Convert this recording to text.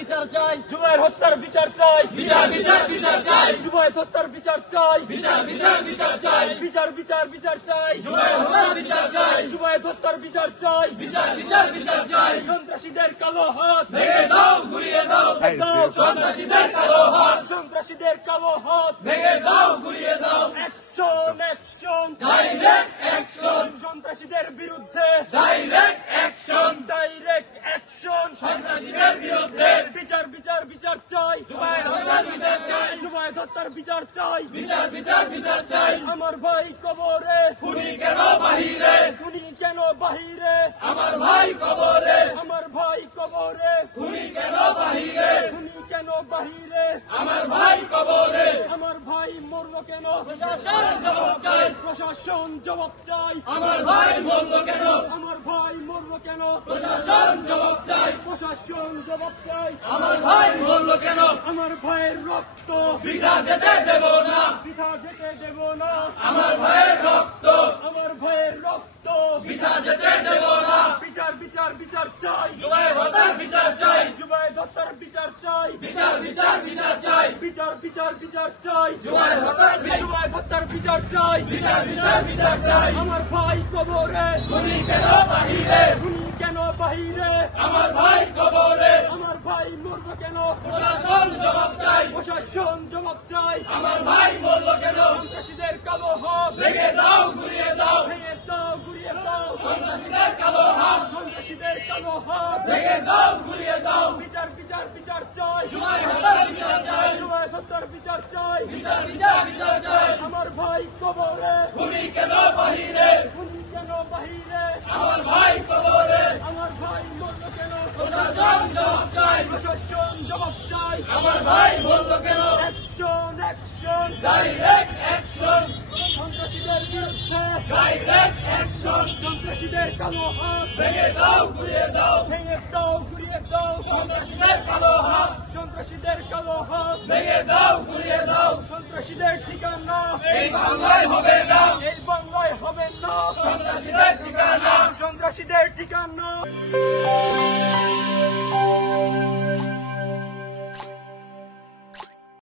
বিচার চাই, জুবায়ের হত্যার বিচার চাই, বিচার বিচার বিচার চাই, জুবায়ের হত্যার বিচার চাই, বিচার বিচার বিচার চাই, বিচার বিচার বিচার চাই, জুবায়ের হত্যার বিচার চাই, জুবায়ের হত্যার বিচার চাই, বিচার বিচার বিচার চাই, সন্ত্রাসীদের কালো হাত ভেঙে দাও ঘুরিয়ে দাও, দাও, সন্ত্রাসীদের কালো হাত সন্ত্রাসীদের কালো হাত ভেঙে দাও ঘুরিয়ে দাও, অ্যাকশন অ্যাকশন ডাইরেক্ট অ্যাকশন, সন্ত্রাসীদের বিরুদ্ধে ডাইরেক্ট অ্যাকশন, ডাইরেক্ট অ্যাকশন সন্ত্রাসীদের বিরুদ্ধে বিচার বিচার বিচার চাই, জুবায়ের হত্যার বিচার চাই, জুবায়ের হত্যার বিচার চাই, বিচার বিচার বিচার চাই, আমার ভাই কবরে খুনি কেন বাহিরে, খুনি কেন বাহিরে, আমার ভাই কবরে, আমার ভাই কবরে খুনি কেন বাহিরে, খুনি কেন বাহিরে, আমার ভাই কবরে, আমার ভাই মরল কেন, প্রশাসন জবাব চাই, প্রশাসন জবাব চাই, আমার ভাই মরল কেন, আমার ভাই মরল কেন, প্রশাসন জবাব চাই, প্রশাসন জবাব চাই, আমার ভাই মরল কেন, আমার ভাইয়ের রক্ত বৃথা যেতে দেব না, বৃথা যেতে দেব না, আমার ভাইয়ের রক্ত আমার ভাইয়ের রক্ত বৃথা যেতে দেব না, বিচার বিচার বিচার চাই, জুবায়ের হত্যার বিচার চাই, জুবায়ের হত্যার বিচার চাই, বিচার বিচার বিচার চাই, বিচার বিচার বিচার চাই, জুবায়ের হত্যার জুবায়ের হত্যার বিচার চাই, বিচার বিচার বিচার চাই, আমার ভাই কবরে খুনি কেন বাহিরে, খুনি কেন বাহিরে, আমার ভাই কবরে, আমার ভাই মরল কেন, প্রশাসন জবাব চাই, প্রশাসন জবাব চাই, আমার ভাই মরল কেন, সন্ত্রাসীদের কালো হাত ভেঙে দাও ঘুরিয়ে দাও, ভেঙে দাও ঘুরিয়ে দাও, সন্ত্রাসীদের কালো হাত সন্ত্রাসীদের কালো হাত ভেঙে দাও ঘুরিয়ে দাও, বিচার বিচার বিচার চাই, জুবায়ের হত্যার বিচার চাই, জুবায়ের হত্যার বিচার চাই, বিচার বিচার বিচার চাই, আমার ভাই কবরে খুনি কেন বাহিরে, খুনি কেন বাহিরে, আমার ভাই কবরে, আমার ভাই মরল কেন, প্রশাসন জবাব চাই, প্রশাসন জবাব চাই, আমার ভাই মরল কেন, অ্যাকশন অ্যাকশন ডাইরেক্ট অ্যাকশন, সন্ত্রাসীদের বিরুদ্ধে, ডাইরেক্ট অ্যাকশন, সন্ত্রাসীদের কালো হাত ভেঙে দাও ঘুরিয়ে দাও, ভেঙে দাও ঘুরিয়ে দাও, সন্ত্রাসীদের কালো হাত সন্ত্রাসীদের কালো হাত ভেঙে দাও ঘুরিয়ে দাও, সন্ত্রাসীদের ঠিকানা এই বাংলায় হবে না, এই বাংলায় হবে না, সন্ত্রাসীদের ঠিকানা, সন্ত্রাসীদের ঠিকানা